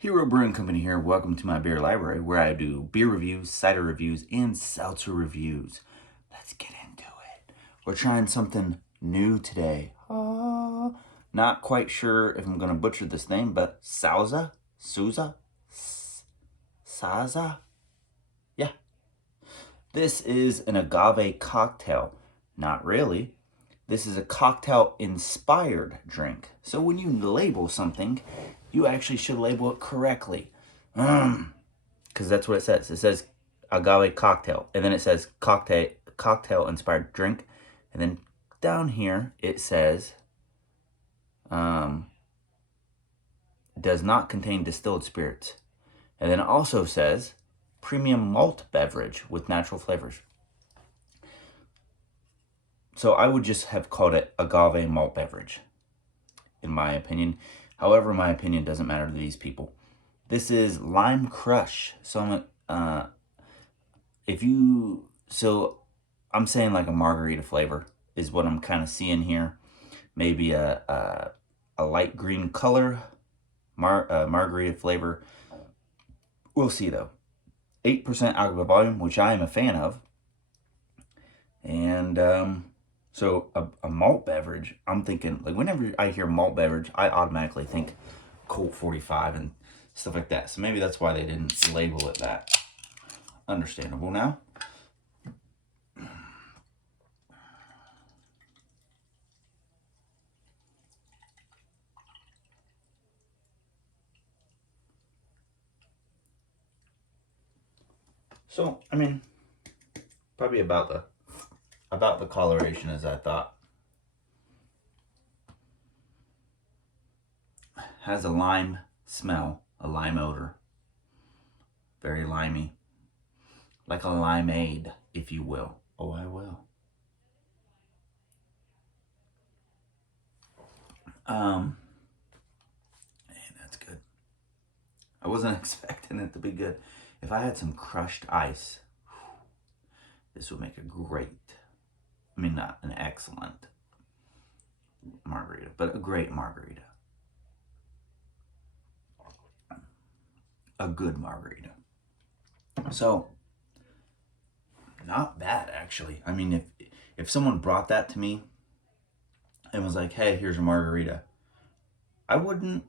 Hero Brewing Company here. Welcome to my beer library where I do beer reviews, cider reviews, and seltzer reviews. Let's get into it. We're trying something new today. Not quite sure if I'm going to butcher this name, but Sauza? Yeah. This is an agave cocktail. Not really. This is a cocktail-inspired drink. So when you label something, you actually should label it correctly. Because that's what it says. It says agave cocktail. And then it says cocktail-inspired drink. And then down here, it says does not contain distilled spirits. And then it also says premium malt beverage with natural flavors. So I would just have called it agave malt beverage, in my opinion. However, my opinion doesn't matter to these people. This is lime crush. So I'm saying like a margarita flavor is what I'm kind of seeing here. Maybe a light green color margarita flavor. We'll see though. 8% alcohol volume, which I am a fan of. And so a malt beverage, I'm thinking, like whenever I hear malt beverage, I automatically think Colt 45 and stuff like that. So maybe that's why they didn't label it that. Understandable now. So, I mean, probably about the coloration as I thought. Has a lime smell, a lime odor. Very limey. Like a limeade, if you will. Oh, I will. Man, that's good. I wasn't expecting it to be good. If I had some crushed ice, this would make a great, I mean, not an excellent margarita, but a great margarita. A good margarita. So, not bad actually. I mean, if someone brought that to me and was like, "Hey, here's a margarita," I wouldn't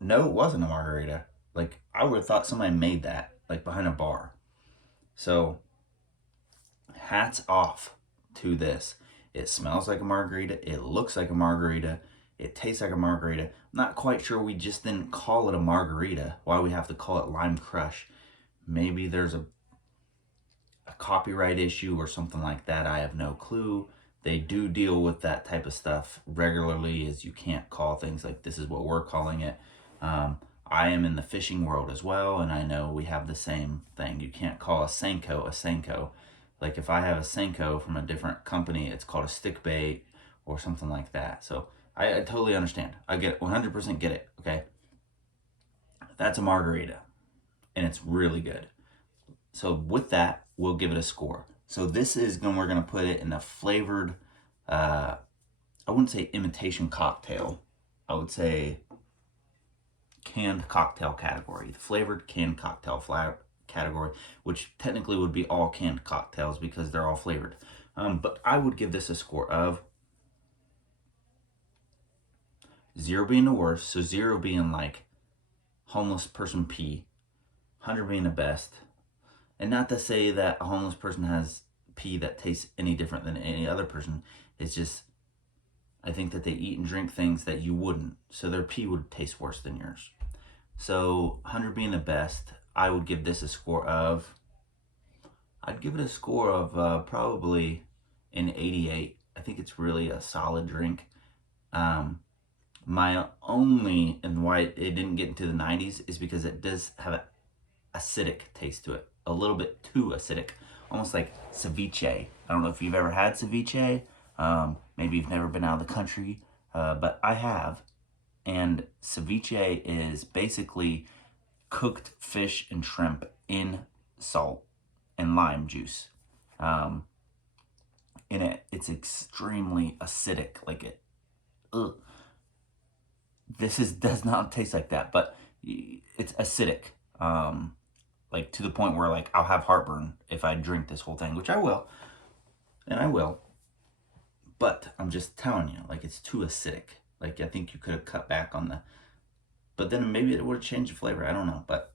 know it wasn't a margarita. Like I would have thought somebody made that like behind a bar. So, hats off to this. It smells like a margarita. It looks like a margarita. It tastes like a margarita. I'm not quite sure we just didn't call it a margarita. Why we have to call it lime crush? Maybe there's a copyright issue or something like that. I have no clue. They do deal with that type of stuff regularly, as you can't call things like this is what we're calling it. I am in the fishing world as well, and I know we have the same thing. You can't call a Senko. Like if I have a Senko from a different company, it's called a stick bait or something like that. So I totally understand. I get it, 100% get it, okay? That's a margarita, and it's really good. So with that, we'll give it a score. So this is we're gonna put it in the flavored, I wouldn't say imitation cocktail. I would say canned cocktail category. The flavored canned cocktail category, which technically would be all canned cocktails because they're all flavored. But I would give this a score of 0 being the worst, so 0 being like homeless person pee, 100 being the best. And not to say that a homeless person has pee that tastes any different than any other person. It's just, I think that they eat and drink things that you wouldn't. So their pee would taste worse than yours. So 100 being the best, I would give this a score of, I'd give it a score of probably an 88. I think it's really a solid drink. My only, and why it didn't get into the 90s is because it does have an acidic taste to it. A little bit too acidic. Almost like ceviche. I don't know if you've ever had ceviche. Maybe you've never been out of the country. But I have. And ceviche is basically cooked fish and shrimp in salt and lime juice. It's extremely acidic. Like it, ugh. This does not taste like that, but it's acidic. Like to the point where like I'll have heartburn if I drink this whole thing, which I will, and I will. But I'm just telling you, like it's too acidic. Like I think you could have cut back on the, but then maybe it would have changed the flavor. I don't know, but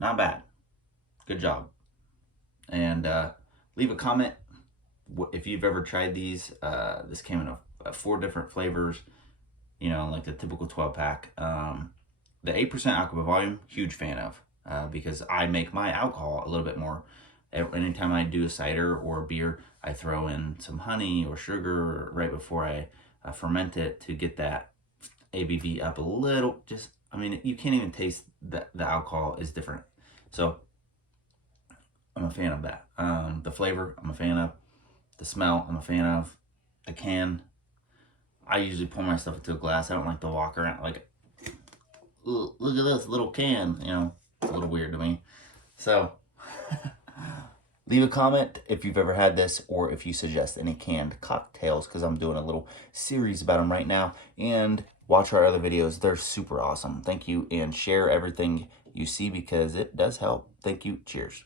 not bad. Good job. And leave a comment if you've ever tried these. This came in 4 different flavors, you know, like the typical 12 pack. The 8% alcohol volume, huge fan of, because I make my alcohol a little bit more. Anytime I do a cider or a beer, I throw in some honey or sugar right before I ferment it to get that ABV up a little. Just, I mean, you can't even taste that the alcohol is different. So I'm a fan of that. The flavor, I'm a fan of. The smell, I'm a fan of. The can, I usually pour my stuff into a glass. I don't like to walk around like, look at this little can, you know, it's a little weird to me. So, leave a comment if you've ever had this or if you suggest any canned cocktails, because I'm doing a little series about them right now. And watch our other videos. They're super awesome. Thank you, and share everything you see because it does help. Thank you. Cheers.